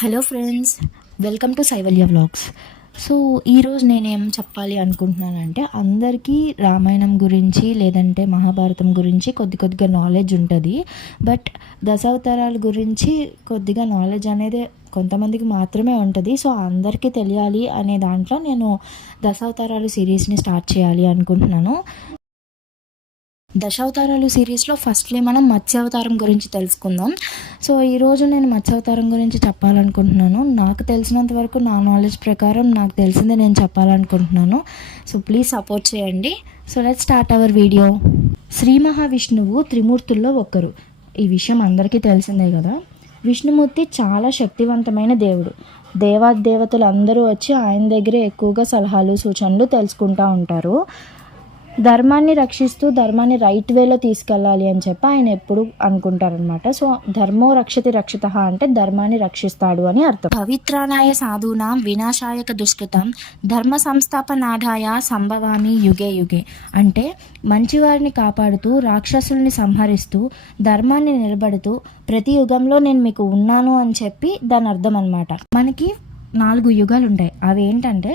Hello friends, welcome to Saivalya vlogs. So ఈరోజు నేనేం చెప్పాలి అనుకుంటున్నానంటే, అందరికీ రామాయణం గురించి లేదంటే మహాభారతం గురించి కొద్దిగా నాలెడ్జ్ ఉంటుంది. బట్ దశావతారాల గురించి కొద్దిగా నాలెడ్జ్ అనేది కొంతమందికి మాత్రమే ఉంటుంది. సో అందరికీ తెలియాలి అనే దాంట్లో నేను దశావతారాలు సిరీస్ని స్టార్ట్ చేయాలి అనుకుంటున్నాను. దశావతారాలు సిరీస్లో ఫస్ట్లీ మనం మత్స్యావతారం గురించి తెలుసుకుందాం. సో ఈరోజు నేను మత్స్యావతారం గురించి చెప్పాలనుకుంటున్నాను. నాకు తెలిసినంత వరకు నా నాలెడ్జ్ ప్రకారం నాకు తెలిసిందే నేను చెప్పాలనుకుంటున్నాను. సో ప్లీజ్ సపోర్ట్ చేయండి. So let's start our video. Shri మహావిష్ణువు త్రిమూర్తుల్లో ఒకరు. ఈ విషయం అందరికీ తెలిసిందే కదా. విష్ణుమూర్తి చాలా శక్తివంతమైన దేవుడు. దేవతలు అందరూ వచ్చి ఆయన దగ్గరే ఎక్కువగా సలహాలు సూచనలు తెలుసుకుంటూ ఉంటారు. ధర్మాన్ని రక్షిస్తూ ధర్మాన్ని రైట్ వేలో తీసుకెళ్ళాలి అని చెప్పి ఆయన ఎప్పుడు అనుకుంటారనమాట. సో ధర్మో రక్షతి రక్షిత అంటే ధర్మాన్ని రక్షిస్తాడు అని అర్థం. పవిత్రానాయ సాధూనాం వినాశాయక దుష్కృతం ధర్మ సంస్థాపనాధాయ సంభవామి యుగే యుగే అంటే మంచివారిని కాపాడుతూ రాక్షసుల్ని సంహరిస్తూ ధర్మాన్ని నిలబడుతూ ప్రతి యుగంలో నేను మీకు ఉన్నాను అని చెప్పి దాని అర్థం అనమాట. మనకి 4 యుగాలు ఉంటాయి. అవి ఏంటంటే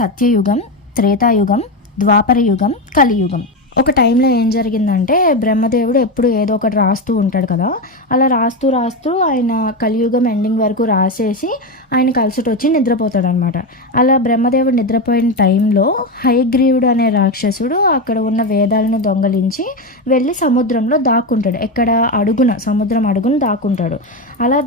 సత్యయుగం, త్రేతాయుగం, ద్వాపర యుగం, కలియుగం. ఒక టైంలో ఏం జరిగిందంటే, బ్రహ్మదేవుడు ఎప్పుడు ఏదో ఒకటి రాస్తూ ఉంటాడు కదా. అలా రాస్తూ ఆయన కలియుగం ఎండింగ్ వరకు రాసేసి ఆయన కలిసిటి వచ్చి నిద్రపోతాడు అనమాట. అలా బ్రహ్మదేవుడు నిద్రపోయిన టైంలో హయగ్రీవుడు అనే రాక్షసుడు అక్కడ ఉన్న వేదాలను దొంగలించి వెళ్ళి సముద్రంలో దాక్కుంటాడు. ఎక్కడ సముద్రం అడుగున దాక్కుంటాడు. అలా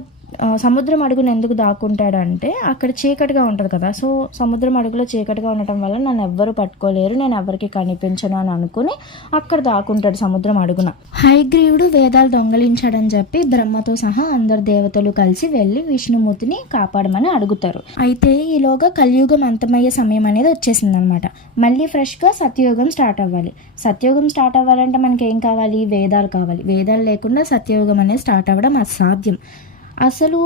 సముద్రం అడుగున ఎందుకు దాక్కుంటాడంటే, అక్కడ చీకటిగా ఉంటుంది కదా. సో సముద్రం అడుగులో చీకటిగా ఉండటం వల్ల నన్ను ఎవ్వరు పట్టుకోలేరు, నేను ఎవరికి కనిపించను అని అనుకుని అక్కడ దాక్కుంటాడు సముద్రం అడుగున. హయగ్రీవుడు వేదాలు దొంగలించాడని చెప్పి బ్రహ్మతో సహా అందరు దేవతలు కలిసి వెళ్ళి విష్ణుమూర్తిని కాపాడమని అడుగుతారు. అయితే ఈలోగా కలియుగం అంతమయ్యే సమయం అనేది వచ్చేసింది అనమాట. మళ్ళీ ఫ్రెష్గా సత్యయుగం స్టార్ట్ అవ్వాలి. సత్యయుగం స్టార్ట్ అవ్వాలంటే మనకి ఏం కావాలి? వేదాలు కావాలి. వేదాలు లేకుండా సత్యయుగం అనేది స్టార్ట్ అవ్వడం అసాధ్యం. అసలు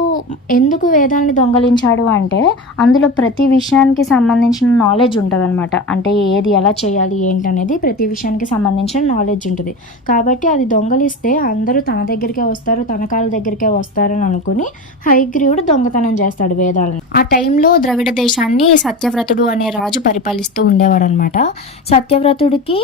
ఎందుకు వేదాన్ని దొంగలించాడు అంటే, అందులో ప్రతి విషయానికి సంబంధించిన నాలెడ్జ్ ఉంటుంది అనమాట. అంటే ఏది ఎలా చేయాలి ఏంటి అనేది ప్రతి విషయానికి సంబంధించిన నాలెడ్జ్ ఉంటుంది. కాబట్టి అది దొంగలిస్తే అందరూ తన దగ్గరికే వస్తారు, తన కాళ్ళ దగ్గరికే వస్తారని అనుకుని హయగ్రీవుడు దొంగతనం చేస్తాడు వేదాలను. ఆ టైంలో ద్రవిడ దేశాన్ని సత్యవ్రతుడు అనే రాజు పరిపాలిస్తూ ఉండేవాడు అనమాట. సత్యవ్రతుడికి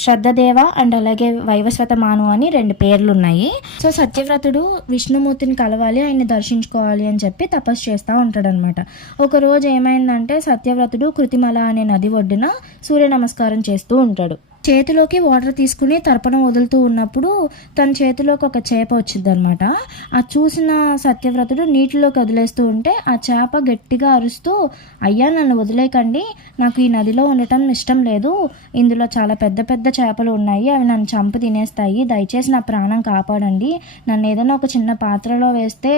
శ్రద్ధదేవ అండ్ అలాగే వైవస్వతమాను అని 2 పేర్లు ఉన్నాయి. సో సత్యవ్రతుడు విష్ణుమూర్తిని కలవాలి, ఆయన్ని దర్శించుకోవాలి అని చెప్పి తపస్సు చేస్తూ ఉంటాడు అనమాట. ఒకరోజు ఏమైందంటే, సత్యవ్రతుడు కృతిమల అనే నది ఒడ్డున సూర్య నమస్కారం చేస్తూ ఉంటాడు. చేతిలోకి వాటర్ తీసుకుని తర్పణం వదులుతూ ఉన్నప్పుడు తన చేతిలోకి ఒక చేప వచ్చింది అనమాట. ఆ చూసిన సత్యవ్రతుడు నీటిలోకి వదిలేస్తూ ఉంటే ఆ చేప గట్టిగా అరుస్తూ, అయ్యా నన్ను వదిలేకండి, నాకు ఈ నదిలో ఉండటం ఇష్టం లేదు, ఇందులో చాలా పెద్ద పెద్ద చేపలు ఉన్నాయి, అవి నన్ను చంపి తినేస్తాయి, దయచేసి నా ప్రాణం కాపాడండి, నన్ను ఏదైనా ఒక చిన్న పాత్రలో వేస్తే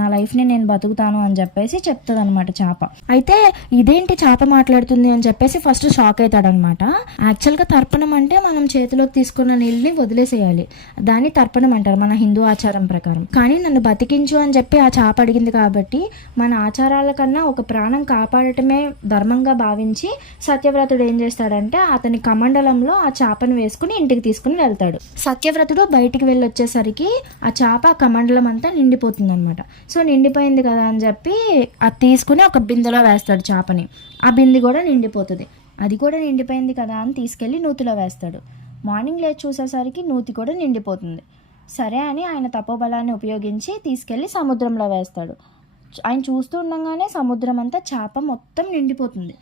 నా లైఫ్ని నేను బతుకుతాను అని చెప్పేసి చెప్తుంది అనమాట చేప. అయితే ఇదేంటి చేప మాట్లాడుతుంది అని చెప్పేసి ఫస్ట్ షాక్ అవుతాడనమాట. యాక్చువల్గా తర్పణం అంటే మనం చేతిలోకి తీసుకున్న నీళ్ళని వదిలేసేయాలి, దాన్ని తర్పణం అంటారు మన హిందూ ఆచారం ప్రకారం. కానీ నన్ను బతికించు అని చెప్పి ఆ చేప అడిగింది కాబట్టి మన ఆచారాల కన్నా ఒక ప్రాణం కాపాడటమే ధర్మంగా భావించి సత్యవ్రతుడు ఏం చేస్తాడంటే, అతని కమండలంలో ఆ చేపను వేసుకుని ఇంటికి తీసుకుని వెళ్తాడు. సత్యవ్రతుడు బయటికి వెళ్ళి వచ్చేసరికి ఆ చేప కమండలం అంతా నిండిపోతుంది అనమాట. సో నిండిపోయింది కదా అని చెప్పి అది తీసుకుని ఒక బిందెలో వేస్తాడు చేపని. ఆ బిందె కూడా నిండిపోతుంది. అది కూడా నిండిపోయింది కదా అని తీసుకెళ్ళి నూతిలో వేస్తాడు. మార్నింగ్ లేచి చూసేసరికి నూతి కూడా నిండిపోతుంది. సరే అని ఆయన తపోబలాన్ని ఉపయోగించి తీసుకెళ్ళి సముద్రంలో వేస్తాడు. ఆయన చూస్తూ ఉండగానే సముద్రం అంతా చేప మొత్తం నిండిపోతుంది.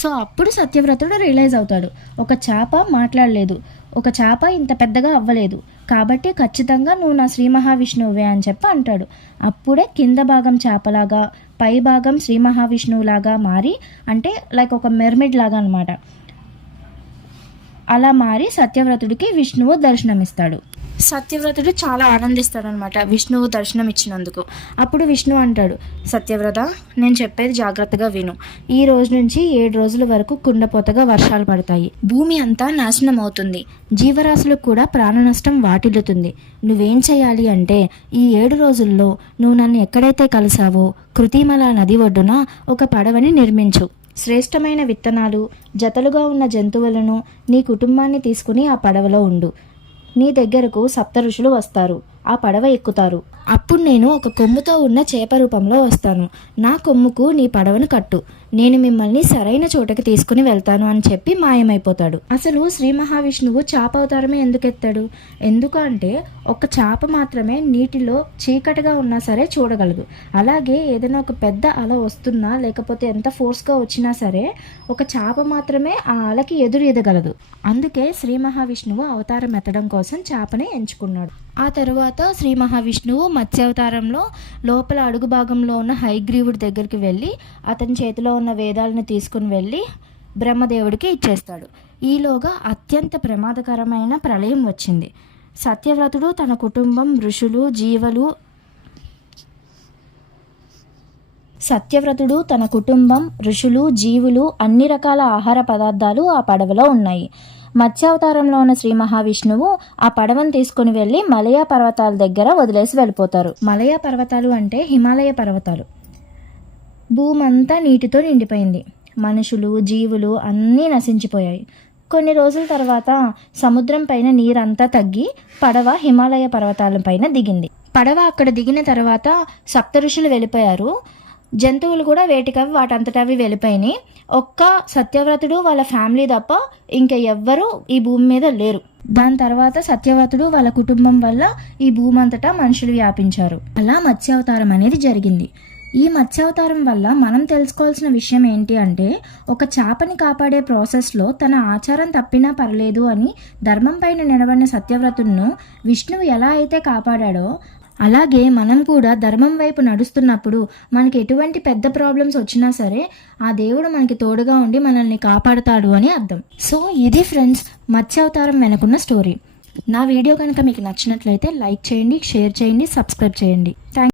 సో అప్పుడు సత్యవ్రతుడు రియలైజ్ అవుతాడు, ఒక చేప మాట్లాడలేదు, ఒక చేప ఇంత పెద్దగా అవ్వలేదు, కాబట్టి ఖచ్చితంగా నువ్వు నా శ్రీ మహావిష్ణువువే అని చెప్పి అంటాడు. అప్పుడే కింద భాగం చేపలాగా పై భాగం శ్రీ మహావిష్ణువులాగా మారి, అంటే లైక్ ఒక మెర్మిడ్ లాగా అనమాట, అలా మారి సత్యవ్రతుడికి విష్ణువు దర్శనమిస్తాడు. సత్యవ్రతుడు చాలా ఆనందిస్తాడనమాట విష్ణువు దర్శనం ఇచ్చినందుకు. అప్పుడు విష్ణు అంటాడు, సత్యవ్రత నేను చెప్పేది జాగ్రత్తగా విను, ఈ రోజు నుంచి 7 రోజుల వరకు కుండపోతగా వర్షాలు పడతాయి, భూమి అంతా నాశనం అవుతుంది, జీవరాశులకు కూడా ప్రాణ నష్టం వాటిల్లుతుంది. నువ్వేం చేయాలి అంటే, ఈ 7 రోజుల్లో నువ్వు నన్ను ఎక్కడైతే కలిసావో కృతిమల నది ఒడ్డున ఒక పడవని నిర్మించు. శ్రేష్టమైన విత్తనాలు, జతలుగా ఉన్న జంతువులను, నీ కుటుంబాన్ని తీసుకుని ఆ పడవలో ఉండు. నీ దగ్గరకు 7 ఋషులు వస్తారు, ఆ పడవ ఎక్కుతారు. అప్పుడు నేను ఒక కొమ్ముతో ఉన్న చేప రూపంలో వస్తాను. నా కొమ్ముకు నీ పడవను కట్టు, నేను మిమ్మల్ని సరైన చోటకి తీసుకుని వెళ్తాను అని చెప్పి మాయమైపోతాడు. అసలు శ్రీ మహావిష్ణువు చేప అవతారమే ఎందుకు ఎత్తాడు? ఎందుకంటే ఒక చేప మాత్రమే నీటిలో చీకటిగా ఉన్నా సరే చూడగలదు. అలాగే ఏదైనా ఒక పెద్ద అల వస్తున్నా లేకపోతే ఎంత ఫోర్స్గా వచ్చినా సరే ఒక చేప మాత్రమే ఆ అలకి ఎదురు ఎదగలదు. అందుకే శ్రీ మహావిష్ణువు అవతారం ఎత్తడం కోసం చేపనే ఎంచుకున్నాడు. ఆ తరువాత శ్రీ మహావిష్ణువు మత్స్యావతారంలో లోపల అడుగు భాగంలో ఉన్న హయగ్రీవుడి దగ్గరికి వెళ్ళి అతని చేతిలో ఉన్న వేదాలను తీసుకుని వెళ్ళి బ్రహ్మదేవుడికి ఇచ్చేస్తాడు. ఈలోగా అత్యంత ప్రమాదకరమైన ప్రళయం వచ్చింది. సత్యవ్రతుడు తన కుటుంబం, ఋషులు, జీవులు అన్ని రకాల ఆహార పదార్థాలు ఆ పడవలో ఉన్నాయి. మత్స్యావతారంలో ఉన్న శ్రీ మహావిష్ణువు ఆ పడవను తీసుకుని వెళ్ళి మలయా పర్వతాల దగ్గర వదిలేసి వెళ్ళిపోతారు. మలయా పర్వతాలు అంటే హిమాలయ పర్వతాలు. భూమంతా నీటితో నిండిపోయింది. మనుషులు, జీవులు అన్నీ నశించిపోయాయి. కొన్ని రోజుల తర్వాత సముద్రం పైన నీరంతా తగ్గి పడవ హిమాలయ పర్వతాల పైన దిగింది. పడవ అక్కడ దిగిన తర్వాత సప్త ఋషులు వెళ్ళిపోయారు. జంతువులు కూడా వేటికవి వాటంతటవి వెళ్ళిపోయినాయి. ఒక్క సత్యవ్రతుడు వాళ్ళ ఫ్యామిలీ తప్ప ఇంకా ఎవ్వరూ ఈ భూమి మీద లేరు. దాని తర్వాత సత్యవ్రతుడు వాళ్ళ కుటుంబం వల్ల ఈ భూమి అంతటా మనుషులు వ్యాపించారు. అలా మత్స్యావతారం అనేది జరిగింది. ఈ మత్స్యావతారం వల్ల మనం తెలుసుకోవాల్సిన విషయం ఏంటి అంటే, ఒక చేపని కాపాడే ప్రాసెస్లో తన ఆచారం తప్పినా పర్లేదు అని ధర్మం పైన నిలబడిన సత్యవ్రతుడును విష్ణువు ఎలా అయితే కాపాడాడో, అలాగే మనం కూడా ధర్మం వైపు నడుస్తున్నప్పుడు మనకి ఎటువంటి పెద్ద ప్రాబ్లమ్స్ వచ్చినా సరే ఆ దేవుడు మనకి తోడుగా ఉండి మనల్ని కాపాడుతాడు అని అర్థం. సో ఇది ఫ్రెండ్స్ మత్స్యావతారం వెనుకున్న స్టోరీ. నా వీడియో కనుక మీకు నచ్చినట్లయితే లైక్ చేయండి, షేర్ చేయండి, సబ్స్క్రైబ్ చేయండి. థ్యాంక్